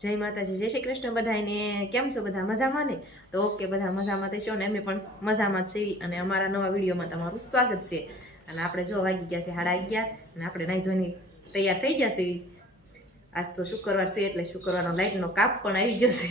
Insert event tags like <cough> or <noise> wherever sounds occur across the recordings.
જય માતાજી જય શ્રી કૃષ્ણ બધાને કેમ છો બધા? મજામાં ને? તો ઓકે બધા મજામાં થશો ને અમે પણ મજામાં જ છીએ અને અમારા નવા વિડીયોમાં તમારું સ્વાગત છે. અને આપણે જો વાગી ગયા છે સાડા અગિયાર અને આપણે નાહી ધોઈને તૈયાર થઈ ગયા છે. આજ તો શુક્રવાર છે એટલે શુક્રવારનો લાઇટનો કાપ પણ આવી ગયો છે.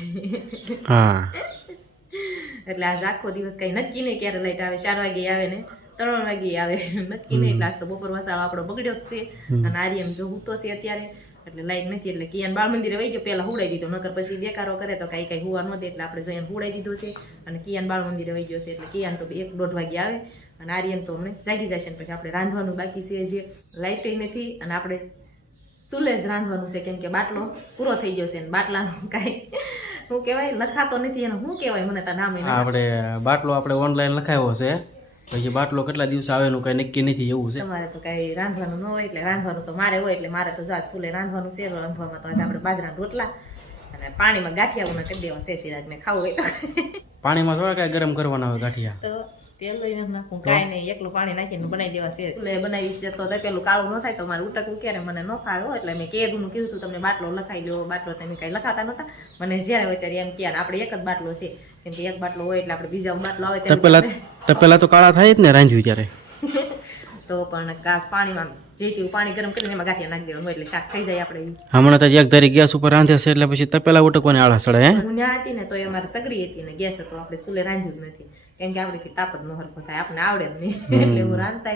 એટલે આજ આખો દિવસ કાંઈ નક્કી નહીં ક્યારે લાઇટ આવે ચાર વાગે આવે ને ત્રણ વાગે આવે. નક્કી નહીં એટલે આજ તો બપોર વસાળો આપણો બગડ્યો જ છે. અને આર્યમ જો હું તો છે અત્યારે એટલે લાઈટ નથી એટલે કિયાન બાળ મંદિરે વહી ગયો પહેલાં હુડાઈ દીધો. નકર પછી બેકારો કરે તો કાંઈ કાંઈ હુવા નહોતી એટલે આપણે જોઈને હુડાઈ દીધો છે. અને કિયાન બાળ મંદિરે વહી ગયો છે એટલે કિયાન તો એક દોઢ વાગે આવે અને આર્યન તો હમણાં જાગી જશે પછી આપણે રાંધવાનું બાકી છે જે લાઈટ નથી અને આપણે ચૂલે જ રાંધવાનું છે કેમ કે બાટલો પૂરો થઈ ગયો છે અને બાટલાનું કાંઈ. શું કહેવાય લખાતો નથી એનું શું કહેવાય મને તો નામ આપણે બાટલો આપણે ઓનલાઈન લખાયો છે. પછી બાટલો કેટલા દિવસ આવે એનું કઈ નક્કી નથી એવું છે? તમારે તો કઈ રાંધવાનું ન હોય એટલે રાંધવાનું તો મારે હોય એટલે મારે તો જો આજ સુલે રાંધવાનું છે રાંધવામાં તો આજે આપણે બાજરાના રોટલા અને પાણીમાં ગાંઠિયા ઉના કરી દેવા છે સિરાજને ખાવું હોય તો. પાણીમાં થોડા કાંઈ ગરમ કરવાના હોય ગાંઠિયા? તો તેલ લઈ નાખું. કાંઈ નહીં એકલું પાણી નાખીને બનાવી દેવા છે. એટલે બનાવી છે તો પેલું કાળું ન થાય તો મારે ક્યારે મને ન ફાવે એટલે મેં કેદું કીધું હતું તમને બાટલો લખાઈ દો બાટલો તમે કઈ લખાતા નહોતા. મને જ્યારે હોય ત્યારે એમ આપણે એક જ બાટલો છે. કેમ કે એક બાટલો હોય એટલે આપણે બીજા બાટલો આવે ત્યારે તપેલા તપેલા તો કાળા થાય જ ને રાંધ્યું ત્યારે. <laughs> તો પણ કાચ પાણીમાં જેટલું પાણી ગરમ કરીને એમાં ગાંઠિયા નાખી દેવાનું એટલે શાક થઈ જાય આપણે હમણાં તો એક ધારી ગેસ ઉપર રાંધે છે એટલે પછી તપેલા ઉટકવાની આળા સડે હે? હું ત્યાં હતી ને તો એ મારે સગડી હતી ને ગેસ હતો આપણે ચૂલે રાંધ્યું જ નથી. કેમ કે આપણે તાપ જ ન હરખો થાય. આપણે આવડે જ નહીં. એટલે હું રાંધતા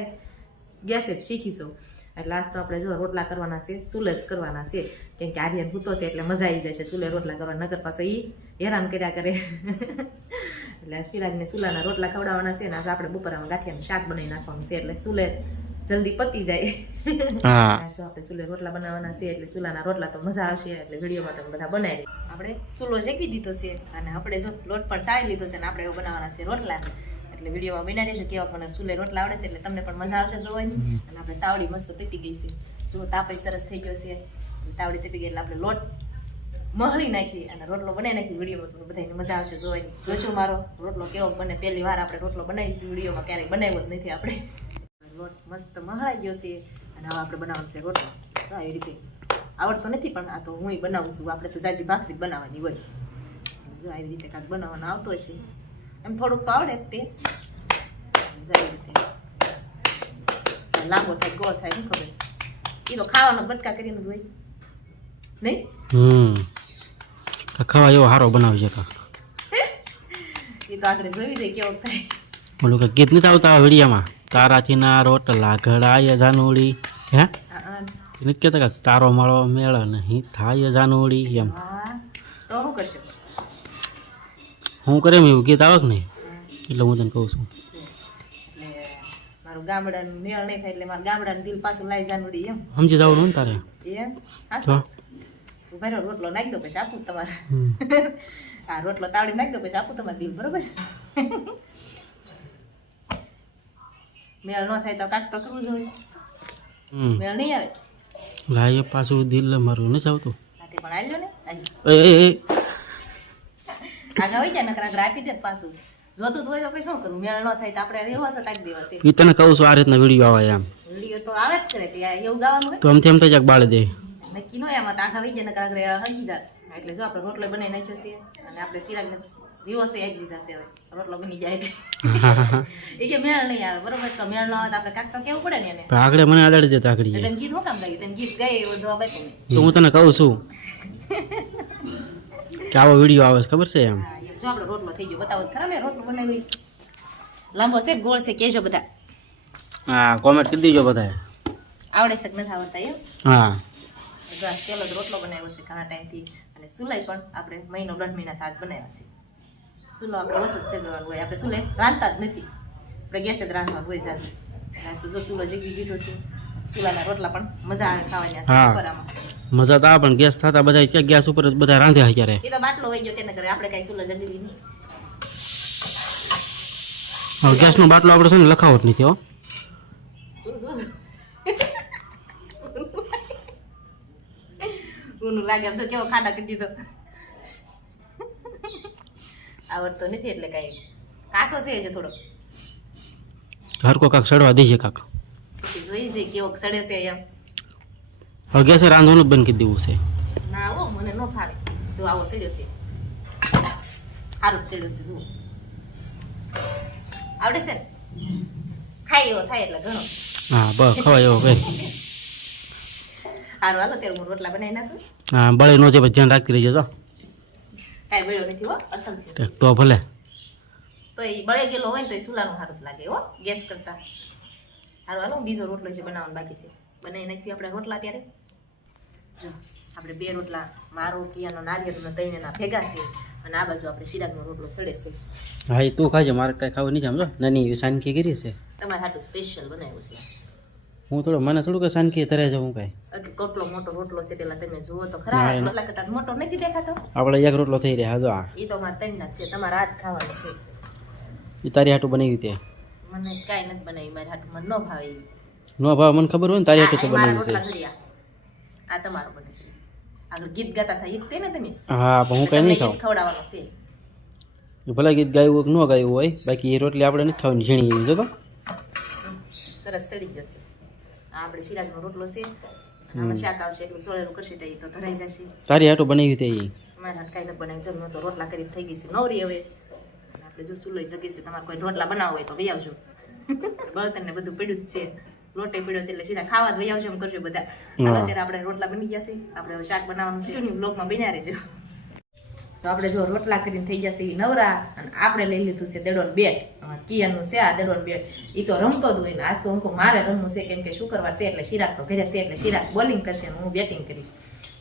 ગેસ જ શીખીશું. એટલે આજ તો આપણે જો રોટલા કરવાના છે ચૂલે જ કરવાના છે. કેમ કે આર્યન ભૂતો છે એટલે મજા આવી જાય છે ચૂલે રોટલા કરવા. નગર પાછો એ હેરાન કર્યા કરે. <laughs> એટલે શિરાજને ચૂલાના રોટલા ખવડાવવાના છે ને આજે આપણે બપોરામાં ગાંઠિયાનું શાક બનાવી નાખવાનું છે. એટલે ચૂલે જલ્દી પતી જાય. આપણે ચૂલે રોટલા બનાવવાના છે એટલે ચૂલાના રોટલા તો મજા આવશે એટલે વિડીયોમાં તમે બધા બનાવી આપણે ચૂલો શેકી દીધો છે અને આપણે જો લોટ પણ સારી લીધો છે ને આપણે એવું બનાવવાના છે રોટલા. એટલે વિડીયોમાં બનાવી દેજો કેવા મને ચૂલે રોટલા આવડે છે એટલે તમને પણ મજા આવશે જોવાની. અને આપણે તાવડી મસ્ત તપી ગઈ છે. જો તાપય સરસ થઈ ગયો છે. તાવડી તપી ગઈ એટલે આપણે લોટ મહળી નાખી અને રોટલો બનાવી નાખી વિડીયોમાં તમને બધાને મજા આવશે જોવાની. જોજો મારો રોટલો કેવો બને. પહેલી વાર આપણે રોટલો બનાવીશું વિડીયોમાં ક્યારેય બનાવ્યો જ નથી આપણે. લોટ મસ્ત મહળાઈ ગયો છે અને હવે આપણે બનાવવાનું છે રોટલો. તો આવી રીતે. આવડતો નથી પણ આ તો હું બનાવું છું. આપણે તો જાજી ભાખરી બનાવવાની હોય. જો આવી રીતે કાંક બનાવવાનો આવતો હશે. એમ થોડુંક તો આવડે તે. આવી રીતે. લાંબો થાય ગોળ થાય શું ખબર? એ તો ખાવાનો બટકા કરીને જ હોય. નહીં? હમ. ખાવા એવો સારો બનાવશે કા એ તો આપણે જોઈ કેવો થાય. ગીત નથી આવતા વિડીયામાં? તારાથી ના રોટલા ઘડાય જાનુડી. હે. નથી કહેતા કે તારો માળો મેળ નહીં થાય જાનુડી એમ. તો શું કરશો? હું કરે એમ એવું ગીત આવક નહીં? એટલે હું તને કહું છું. મારું ગામડાનું મેળ નહીં થાય એટલે મારું ગામડાનું દિલ પાછું લાઈ જાનુડી એમ. સમજી જવાનું ને તારે? એમ? હા રહો રોટલો નાખી દો પછી આપું તમારે. આ <laughs> રોટલો તાવડી નાખી દો પછી આપું તમારે દિલ બરોબર? મેળ ન થાય તો કાંક તો કરવું જોઈએ. મેળ નહીં આવે. લાય પાછું દિલ મારું નથી આવતું. પણ આલ્યો ને? આગળ હોય જાય નકર આપી દે પાછું. જોતું હોય તો પછી શું કરું? મેળ ન થાય તો આપણે રેવાશે તાકી દેવા છે એ તને કહું છું આ રીતના વીડિયો આવે એમ. વીડિયો તો આવે જ કરે એવું ગાવાનું હોય. તો બાળ દે. નક્કી નો એમાં તો આખા વહી જાય નકર હળગી જાત. એટલે જો આપણે રોટલો બનાવી નાખ્યો છે અને આપણે શિરાગને દિવસે એક દીધા છે રોટલો બની જાય એ કે મેળ નહીં આવે બરોબર તો મેળ ન આવે તો આપણે કાંક તો કેવું પડે ને એને આગળ મને આડાડી દે તાકડી તેમ ગીત હું કામ લાગી તેમ ગીત ગાય એવો જવાબ આપ્યો તો હું તને કહું છું કે આવો વીડિયો આવે છે ખબર છે એમ જો આપણો રોટલો થઈ ગયો બતાવો ખરા મેં રોટલો બનાવી લાંબો છે ગોળ છે કેજો બધા હા કોમેન્ટ કરી દેજો બધા આવડે છે કે નથી આવડતા એમ હા બધા ચેલો પેલો જ રોટલો બનાવ્યો છે ઘણા ટાઈમથી અને સુલાઈ પણ આપણે મહિનો દોઢ મહિના થાજ બનાવ્યા છે ચૂલો આપણે ઓછો જ ચગાવવાનું હોય આપણે સુલે રાંધતા જ નથી. આપણે ગેસે જ રાંધવાનું હોય જાતે તો જો ચૂલો જગી દીધો છે. ચૂલાના રોટલા પણ મજા આવે ખાવાની તો આવે પણ ગેસ થતા બધા ક્યાં ગેસ ઉપર જ બધા રાંધ્યા અત્યારે એ તો બાટલો હોય ગયો તેને કરે આપણે કઈ ચૂલો જગવી નહીં. ગેસનો બાટલો આપણે છે ને લખાવો જ નથી હો. શું શું શું? લાગે તો કેવો ખાડા કરી દીધો. આવડતો નથી એટલે કઈ. કાસો છે છે થોડો હરકો કાક સડવા દેશે કાક. જોઈ જઈ કેવો સડે છે એમ. હવે ગેસે રાંધવાનું જ બંધ કરી દેવું છે. ના હો મને ન ફાવે. જો આવો સડ્યો છે. સારું સડ્યો છે જુઓ. આવડે છે ને? ખાય એવો થાય એટલે ઘણો. હા બસ ખવાય એવો ભાઈ સારું હાલો ત્યારે હું રોટલા બનાવી નાખું હા બળે નો છે ધ્યાન રાખતી રહીજો તો કાંઈ બળ્યો નથી હો અસલ છે. તો ભલે. તો એ બળે ગયેલો હોય ને તો એ સુલાનું સારું લાગે હો ગેસ કરતા. સારું હાલો બીજો રોટલો છે બનાવવાનો બાકી છે. બનાવી નાખ્યું આપણે રોટલા ત્યારે. જો આપણે બે રોટલા મારો કિયાનો નારિયેળનો તૈણેના ભેગા છે અને આ બાજુ આપણે શિરાગનો રોટલો સડે છે. હા એ તું ખાજે મારે કાંઈ ખાવું નહીં સમજો. નાની એવી સાનકી કરી છે. તમારે સાટું સ્પેશિયલ બનાવ્યું છે. હું થોડો મને થોડું કે સાનકી તરે જાઉં કાંઈ. કેટલો મોટો રોટલો છે પેલા તમે જુઓ તો ખરા રોટલા કરતા મોટો નથી દેખાતો? આપણે એક રોટલો થઈ રહ્યા જો આ. એ તો મારા તૈણના જ છે તમારે હાથ ખાવાનો છે. એ તારી હાટું બનાવી તે મને કાંઈ નથી બનાવી મારી હાટું મને ન ભાવે ન ભાવ મને ખબર હોય ને તારી હાટું તો બનાવી છે. આ. તમારો બને છે. આગળ ગીત ગાતા થાય તેને તે ને તમે? હા પણ હું કઈ નહીં ખાવ ખવડાવવાનો છે. ભલે ગીત ગાયું ન ગાયું હોય બાકી એ રોટલી આપણે નથી ખાવાની ઝીણી જો તો. સરસ ચડી જશે. આપણે શિરાગનો રોટલો છે. આમાં શાક આવશે એટલું સોળેલું કરશે તો એ તો ધરાઈ જશે. તારી હાટું બનાવી હતી મારે હાથ કાંઈ બનાવી જમ તો રોટલા કરી થઈ ગઈ છે નવરી હવે. આપણે જો સુલોઈ શકીએ છીએ તમારે કોઈ રોટલા બનાવવા હોય તો વહી આવજો. <laughs> બળતણ ને બધું પડ્યું જ છે. રોટે પીડ્યો છે એટલે સીધા ખાવા જ વહી આવજો એમ કરજો બધા. અત્યારે આપણે રોટલા બની ગયા છે. આપણે શાક બનાવવાનું છે. બ્લોગમાં બન્યા રહેજો. તો આપણે જો રોટલા કરીને થઈ જશે એ નવરા અને આપણે લઈ લીધું છે દેડો બેટ. કિયાનું છે આ દેડોન બે. એ તો રમતો જ હોય ને આજ તો અંકો મારે રમવું છે કેમ કે શુક્રવાર છે એટલે શિરાક તો ઘરે છે એટલે શિરાક બોલિંગ કરશે હું બેટિંગ કરીશ.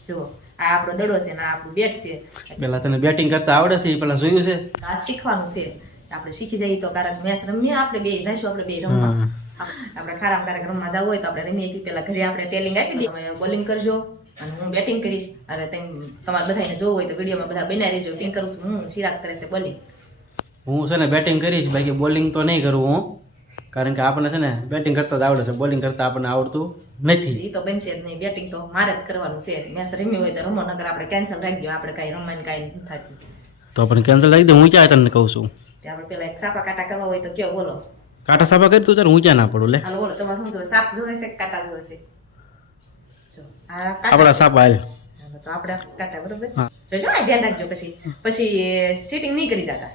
જો આ આપણો દડો છે ને આ આપણું બેટ છે. પેલા તને બેટિંગ કરતા આવડે છે એ પેલા જોયું છે? આ શીખવાનું છે. આપણે શીખી જઈએ તો કારક મેચ રમીએ આપણે બે જઈશું આપણે બે રમવા. આપણે ખરાબ કારક રમવા જવું હોય તો આપણે રમીએ છીએ પેલા ઘરે આપણે ટેલિંગ આપી દઈએ. તમે બોલિંગ કરજો અને હું બેટિંગ કરીશ. અને તમે તમારે બધાને જોવું હોય તો વિડીયોમાં બધા બનાવી રહેજો બેટિંગ કરું છું? હું શિરાક કરે છે બોલિંગ હું છે ને બેટિંગ કરીશ બાકી બોલિંગ તો નહીં કરું હું. કારણ કે આપણને છે ને બેટિંગ કરતા જ આવડે છે. બોલિંગ કરતા આપણને આવડતું નથી. એ તો બનશે જ નહીં. બેટિંગ તો મારે જ કરવાનું છે. મેચ રમી હોય તો રમો નગર આપણે કેન્સલ રાખજો આપણે કાંઈ રમવાની કાંઈ નથી થતું. તો આપણે કેન્સલ રાખી દે. હું ક્યાં તને કહું છું? કે આપણે પેલા એક સાપા કાટા કરવા હોય તો કયો બોલો. કાંટા સાફા કરી તું તારે હું ક્યાં ના પડું લે. હાલો બોલો. તમારે શું જોવે સાપ જોવે છે કાંટા જોવે છે આપણા સાપા હાલ. તો આપણે કાંટા બરોબર. જોજો ધ્યાન રાખજો પછી. પછી ચીટિંગ નહીં કરી જતા.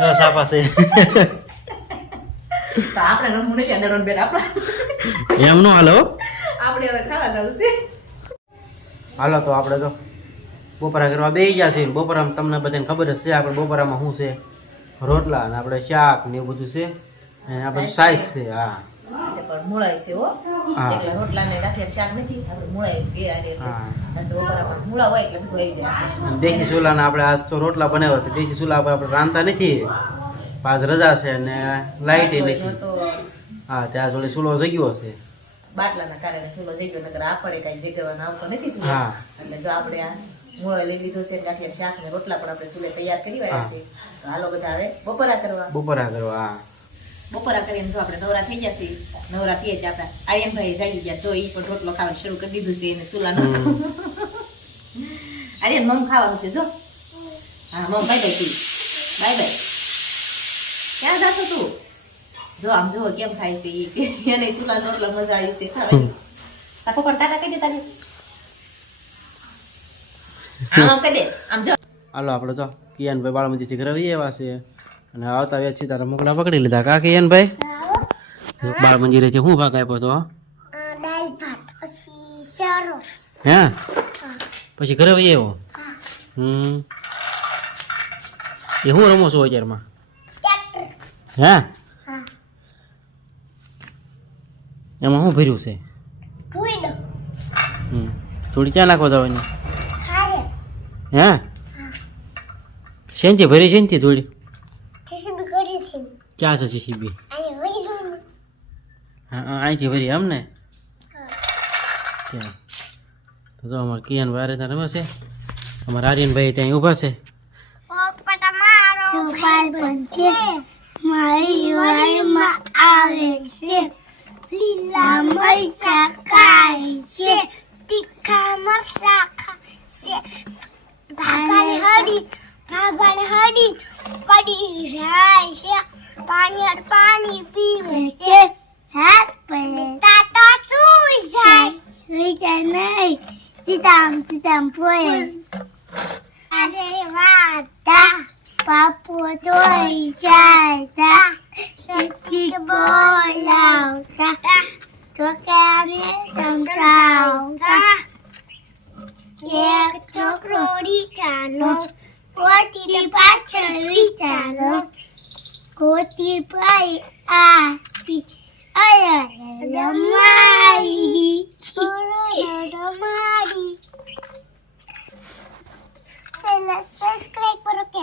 હા, સાપા છે. તો આપણે રમવું નથી દડોન બેટ આપણે. એમ નો હાલો. આપણે હવે ખાવા જવું છે. હાલો તો આપણે તો બપોરા કરવા બે ગયા છે બપોરામાં તમને બધાને ખબર જ છે આપણે બપોરામાં શું છે? રોટલા અને આપણે શાક ને એવું બધું છે. અને આપણે સાઈઝ છે હા. પણ મૂળાય છે હો. એટલે રોટલા ને ગાંઠિયા શાક નથી આપણે મૂળાય ગયા મૂળા હોય એટલે બધું આવી જાય. આપણે. દેશી આજ તો રોટલા બનાવ્યા છે દેશી ચૂલા પર આપણે રાંધતા નથી. આજ રજા છે અને લાઇટ નથી. હા ત્યાં જોડે ચૂલો જગ્યો છે. બાટલાના કારણે ચૂલો જઈ ગયો નકર આપણે કાંઈ જગ્યાવાનો આવતો નથી ચૂલો. એટલે જો આપણે આ મૂળો લઈ લીધો છે ગાંઠિયા શાક ને રોટલા પણ આપણે ચૂલે તૈયાર કરી છે. હાલો બધા હવે બપોરા કરવા. બપોરા કરવા બપોરા કરીને જો આપણે નવરા થઈ છીએ નવરા જ આપણે. ભાઈ જાગી ગયા જો એ પણ રોટલો ખાવાનું શરૂ કરી દીધું છે એને ચૂલાનો. આર્યન મમ ખાવાનું છે જો. હા મમ બાય બાય તું બાય બાય ક્યાં જાશો તું? જો આમ જો કેમ ખાય છે એને ચૂલાનો રોટલો મજા આવી છે ખાવાની આ પપ્પા ટાટા કહી દે તારી આમ કહી દે. આમ જો. હાલો આપણે ભાઈ કિયાનભાઈ બાળમતીથી ઘરે આવી આવ્યા છે. અને આવતા વ્યા છીએ તારા મોકલા પકડી લીધા. કા ભાઈ? બાળ મંદિરેથી શું ભાગ આપ્યો તો? હે? પછી ઘરે આવી આવ્યો? હમ. એ શું રમો છો અત્યારમાં? હે? એમાં શું ભર્યું છે? હમ. થોડી ક્યાં નાખવા જવાની? હે? શેનથી ભરી શેનથી થોડી ક્યાં છે જીસીબી હા હા, અહીંથી ભરી એમ ને તો જો અમારે કિયાન વારે ત્યાં રમે છે. અમારા આર્યનભાઈ ત્યાં ઊભા છે. મારી વાઈમાં આવે છે. લીલા મરચા ખાય છે. તીખા મરચા ખાય છે. ભાભાને હરી ભાભાને હરી પડી જાય છે. પાણી પાણી પીવે છે. હાથ પડે તાતો સુઈ જાય. વિચાર નહીં. સીતામ સીતામ પોએ આજે વાતા પાપો જોઈ જાતા. સચ્ચી બોલાવતા. છોકરાને સમજાવતા. એક છોકરો ચાલો કોટી પાછળ વિચારો કોટી ભાઈ આતી અય રમાડી રમાડી સબસ્ક્રાઇબ કરો કે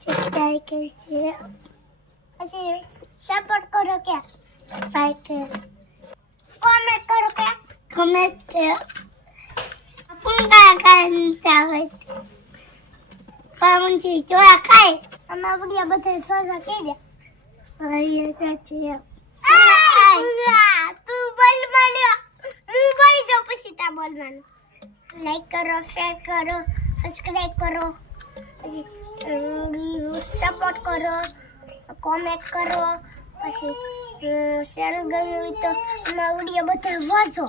સબસ્ક્રાઇબ કે પછી સપોર્ટ કરો કે લાઈક કોમેન્ટ કરો કે કોમેન્ટ પૂંગા કાંતા હોય પાઉંજી જોયા ખાય અમારા બુડિયા બધા સોજા કહી દે લાઈક કરો શેર કરો સબસ્ક્રાઇબ કરો પછી સપોર્ટ કરો કોમેન્ટ કરો પછી શેર ગમ્યું હોય તો અમારા વીડિયો બધા વાંચો